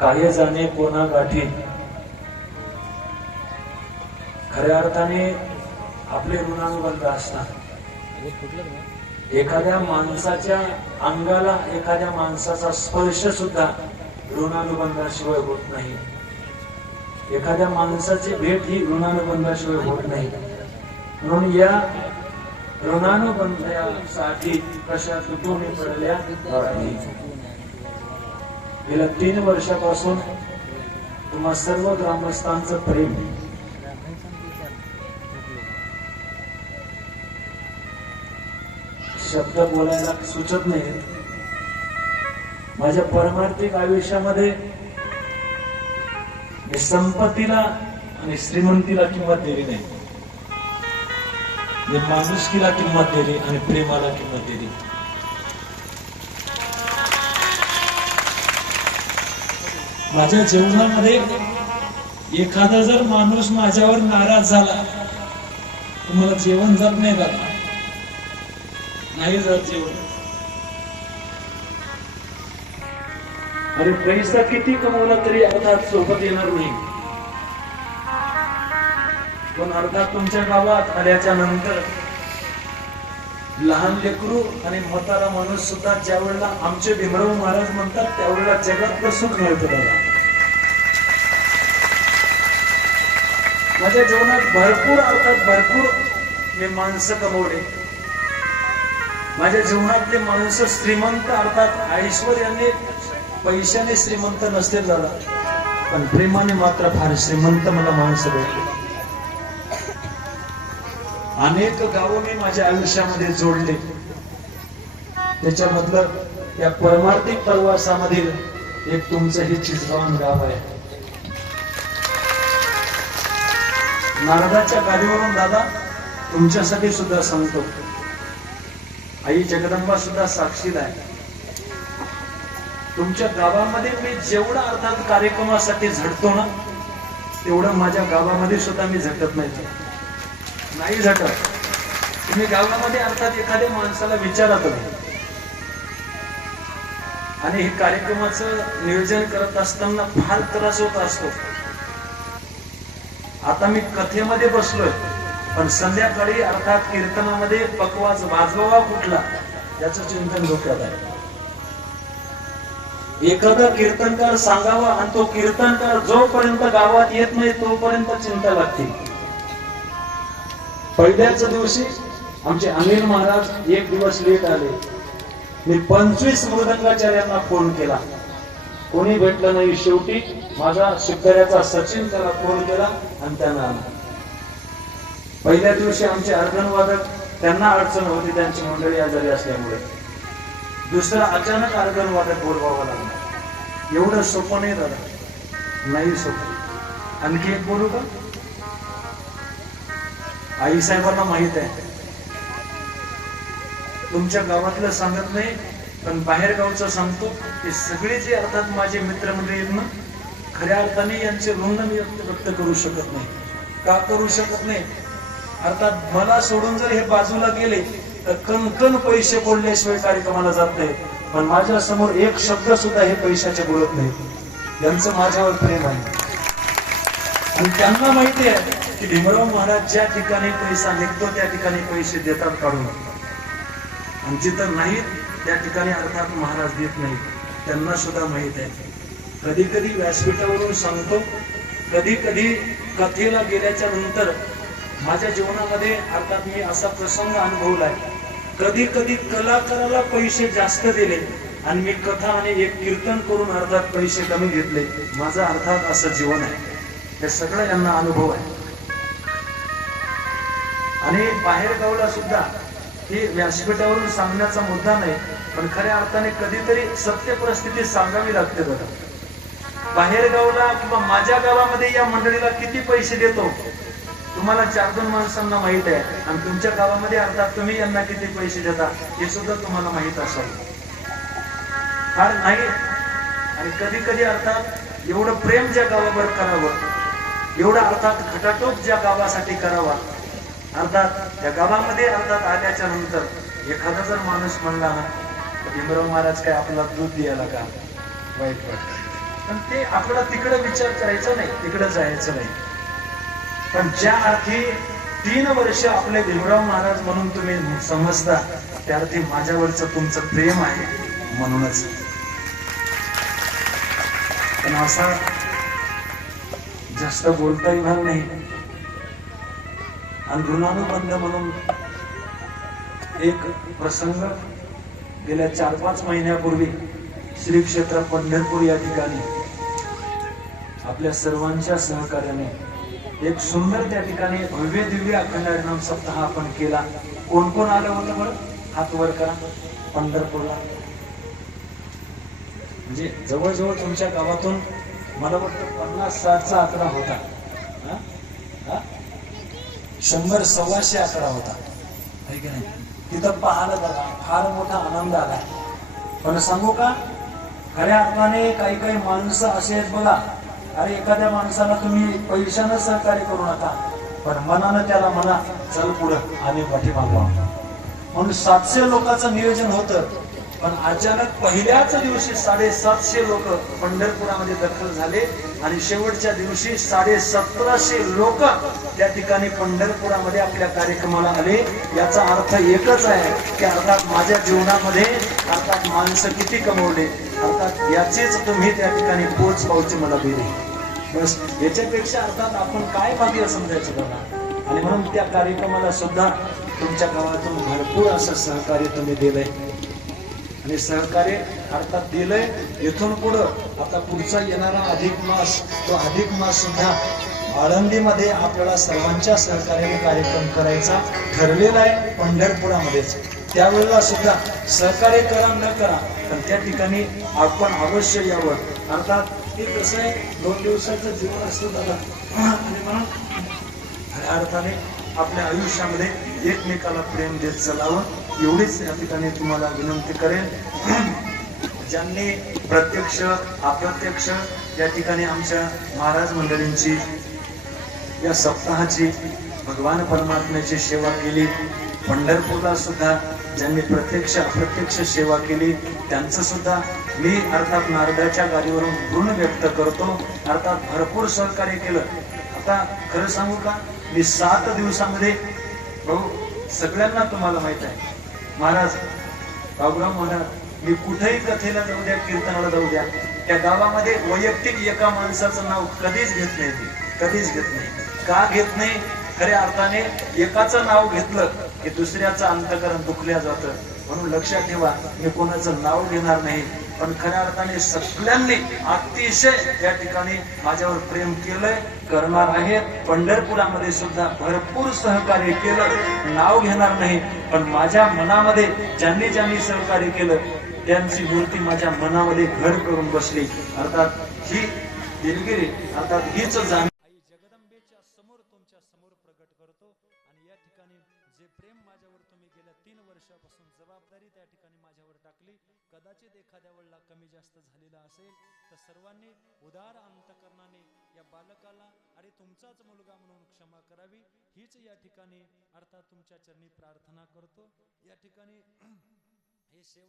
काय जाणे कोणा गाठी, खऱ्या अर्थाने आपले ऋणानुबंध असतात। एखाद्या माणसाच्या अंगाला एखाद्या माणसाचा स्पर्श सुद्धा ऋणानुबंधाशिवाय होत नाही। एखाद्या माणसाची भेट ही ऋणानुबंधाशिवाय होत नाही। म्हणून या ऋणानुबंधासाठी कशा तुटून पडल्या गाठी। गेल्या 3 वर्षापासून तुम्हा सर्व ग्रामस्थांचं प्रेम, शब्द बोलायला सुचत नाही। माझ्या परमार्थिक आयुष्यामध्ये मी संपत्तीला आणि श्रीमंतीला किंमत दिली नाही, मी माणुसकीला किंमत दिली आणि प्रेमाला किंमत दिली। माझ्या जीवनामध्ये एखादा जर माणूस माझ्यावर नाराज झाला, तुम्हाला जेवण जात नाही का? नाही जात जेवण। अरे पैसा किती कमवला तरी अर्थात सोबत येणार नाही, पण अर्थात तुमच्या गावात आल्याच्या नंतर लहान लेकरू आणि म्हातारा माणूस सुद्धा ज्या वेळेला आमचे भीमराव महाराज म्हणतात त्यावेळेला जगातलं सुख मिळतं दादा। माझ्या जीवनात भरपूर अर्थात भरपूर मी माणसं कमवले। माझ्या जीवनातले माणसं श्रीमंत अर्थात ऐश्वर्याने पैशाने श्रीमंत नसतील दादा, पण प्रेमाने मात्र फार श्रीमंत मला माणसं भेटले। अनेक गावं मी माझ्या आयुष्यामध्ये जोडले, त्याच्यामधलं या परमार्थिक प्रवासामधील एक तुमचं हे चिचगाव गाव आहे। नारदाच्या गाडीवरून दादा तुमच्यासाठी सुद्धा सांगतो, आई जगदंबा सुद्धा साक्षीला आहे। तुमच्या गावामध्ये मी जेवढा अर्थात कार्यक्रमासाठी झटतो ना, तेवढं माझ्या गावामध्ये सुद्धा मी झटत नाही झटत। तुम्ही गावामध्ये अर्थात एखाद्या माणसाला विचारा तुम्ही, आणि हे कार्यक्रमाचं नियोजन करत असताना फार त्रास होत असतो। आता मी कथेमध्ये बसलोय, पण संध्याकाळी अर्थात कीर्तनामध्ये पकवाज वाजवावा कुठला याचं चिंतन डोक्यात आहे। एखादा कीर्तनकार सांगावा आणि तो कीर्तनकार जोपर्यंत गावात येत नाही तोपर्यंत चिंता लागते। पहिल्याच दिवशी आमचे अनिल महाराज 1 दिवस लेट आले। मी 25 मृदंगाचार्यांना फोन केला, कोणी भेटलं नाही। शेवटी माझा शेतकऱ्याचा सचिन त्याला फोन केला आणि त्यांना आला। पहिल्या दिवशी आमचे अर्गणवादक त्यांना अडचण होती, त्यांची मंडळी आजारी असल्यामुळे। दुसरा अचानक अर्गणवादक बोलवावा लागला। एवढं सोपं नाही दादा, नाही सोपं। आणखी एक बोलू का? आई साहेबांना माहित आहे, तुमच्या गावातलं सांगत नाही पण बाहेर गावचं सांगतो की सगळे जे अर्थात माझे मित्रमंडळी आहेत ना, खऱ्या अर्थाने यांचे ऋण मी व्यक्त करू शकत नाही। का करू शकत नाही? अर्थात मला सोडून जर हे बाजूला गेले तर कणकण पैसे बोलल्याशिवाय कार्यक्रमाला जात नाही, पण माझ्या समोर एक शब्द सुद्धा हे पैशाचे बोलत नाही। यांचं माझ्यावर प्रेम आहे आणि त्यांना माहिती आहे की भीमराव महाराज ज्या ठिकाणी पैसा निघतो त्या ठिकाणी पैसे देतात काढून, आणि जिथं नाहीत त्या ठिकाणी अर्थात महाराज देत नाही। त्यांना सुद्धा माहित आहे। कधी कधी व्यासपीठावरून सांगतो, कधी कधी कथेला गेल्याच्या नंतर माझ्या जीवनामध्ये अर्थात मी असा प्रसंग अनुभवलाय, कधी कधी कलाकाराला पैसे जास्त दिले आणि मी कथा आणि एक कीर्तन करून अर्थात पैसे कमी घेतले। माझं अर्थात असं जीवन आहे, हे सगळं यांना अनुभव आहे। आणि बाहेर गावला सुद्धा हे व्यासपीठावरून सांगण्याचा मुद्दा नाही, पण खऱ्या अर्थाने कधीतरी सत्य परिस्थिती सांगावी लागते बघा। बाहेर गावला किंवा माझ्या गावामध्ये या मंडळीला किती पैसे देतो तुम्हाला 4-2 माणसांना माहित आहे, आणि तुमच्या गावामध्ये अर्थात तुम्ही यांना किती पैसे देता हे सुद्धा तुम्हाला माहित असेल। फार नाही, आणि कधी कधी अर्थात एवढं प्रेम ज्या गावावर करावं, एवढा अर्थात खटाटोप ज्या गावासाठी करावा, अर्थात त्या गावामध्ये अर्थात आल्याच्या नंतर एखादा जर माणूस म्हणला ना, भीमराव महाराज काय आपला दूध द्यायला का, वाईट वाटत। पण ते आपल्याला तिकडे विचार करायचा नाही, तिकडे जायचं नाही. पण ज्या अर्थी 3 वर्ष आपले भीमराव महाराज म्हणून तुम्ही समजता, त्या अर्थी माझ्यावरचं तुमचं प्रेम आहे म्हणूनच. पण असा जास्त बोलता येणार नाही. आणि ऋणानुबंध म्हणून एक प्रसंग गेल्या 4-5 महिन्यापूर्वी श्री क्षेत्र पंढरपूर या ठिकाणी आपल्या सर्वांच्या सहकार्याने एक सुंदर त्या ठिकाणी भव्य दिव्य अखंड हरिनाम सप्ताह आपण केला. कोण कोण आलं होतं बरं? हात वर करा. पंढरपूरला म्हणजे जवळजवळ तुमच्या गावातून मला वाटतं 50-60चा आकडा होता. 100-125 आकडा होता, आहे की नाही? तिथं पाहायला बघा फार मोठा आनंद आला. पण सांगू का, खऱ्या अर्थाने काही काही माणसं असे आहेत बघा. अरे एखाद्या माणसाला तुम्ही पैशानं सहकार्य करू नका, पण मनानं त्याला म्हणा चल पुढं आणि पाठीमागवा. म्हणून 700 लोकांचं नियोजन होतं, पण अचानक पहिल्याच दिवशी 750 लोक पंढरपुरामध्ये दाखल झाले आणि शेवटच्या दिवशी 1750 लोक त्या ठिकाणी पंढरपुरामध्ये आपल्या कार्यक्रमाला आले. याचा अर्थ एकच आहे की अर्थात माझ्या जीवनामध्ये अर्थात माणसं किती कमवले, अर्थात याचीच तुम्ही त्या ठिकाणी पोच पावची मला दिली. बस याच्यापेक्षा अर्थात आपण काय मागे समजायचं बघा. आणि म्हणून त्या कार्यक्रमाला सुद्धा तुमच्या गावातून भरपूर असं सहकार्य तुम्ही दिलंय आणि सहकार्य अर्थात दिलंय. इथून पुढं आता पुढचा येणारा अधिक मास, तो अधिक मास सुद्धा आळंदीमध्ये आपल्याला सर्वांच्या सहकार्याने कार्यक्रम करायचा ठरलेला आहे पंढरपुरामध्येच. त्यावेळेला सुद्धा सहकार्य करा न करा, पण त्या ठिकाणी आपण अवश्य यावं. अर्थात ते कसं आहे, 2 दिवसाचं जीवन असतं दादा. आणि म्हणून खऱ्या अर्थाने आपल्या आयुष्यामध्ये एकमेकाला प्रेम देत चलावं, एवढीच या ठिकाणी तुम्हाला विनंती करेन. ज्यांनी प्रत्यक्ष अप्रत्यक्ष या ठिकाणी आमच्या महाराज मंडळींची या सप्ताहाची भगवान परमात्म्याची सेवा केली, पंढरपूरला सुद्धा ज्यांनी प्रत्यक्ष अप्रत्यक्ष सेवा केली, त्यांचं सुद्धा मी अर्थात नारदाच्या गाडीवरून ऋण व्यक्त करतो. अर्थात भरपूर सहकार्य केलं. आता खरं सांगू का, मी 7 दिवसामध्ये भाऊ सगळ्यांना तुम्हाला माहित आहे, महाराज बाबुराव महाराज मी कुठेही कथेला जाऊ द्या, कीर्तनाला जाऊ द्या, त्या गावामध्ये वैयक्तिक एका माणसाचं नाव कधीच घेत नाही. ते कधीच घेत नाही. का घेत नाही? खऱ्या अर्थाने एकाचं नाव घेतलं की दुसऱ्याचं अंतकरण दुखल्या जातं. म्हणून लक्षात ठेवा, मी कोणाचं नाव घेणार नाही, पण खऱ्या अर्थाने सगळ्यांनी अतिशय या ठिकाणी माझ्यावर प्रेम केलंय, करणार आहे. पंढरपुरामध्ये सुद्धा भरपूर सहकार्य केलं, नाव घेणार नाही, पण माझ्या मनामध्ये ज्यांनी ज्यांनी सहकार्य केलं त्यांची मूर्ती माझ्या मनामध्ये घर करून बसली. अर्थात ही दिलगिरी, अर्थात हीच जाण आई जगदंबेच्या समोर तुमच्या समोर प्रकट करतो. आणि या ठिकाणी जे प्रेम माझ्यावर तुम्ही गेल्या 3 वर्षापासून जबाबदारी त्या ठिकाणी माझ्यावर टाकली, कदाचित एखाद्या वेळेला कमी जास्त झालेला असेल तर सर्वांनी उदार अंतकरणाने या बालकाला अरे तुमचाच मुलगा म्हणून क्षमा करावी, हीच या ठिकाणी अर्थात तुमच्या चरणी प्रार्थना करतो. या ठिकाणी हे सेवा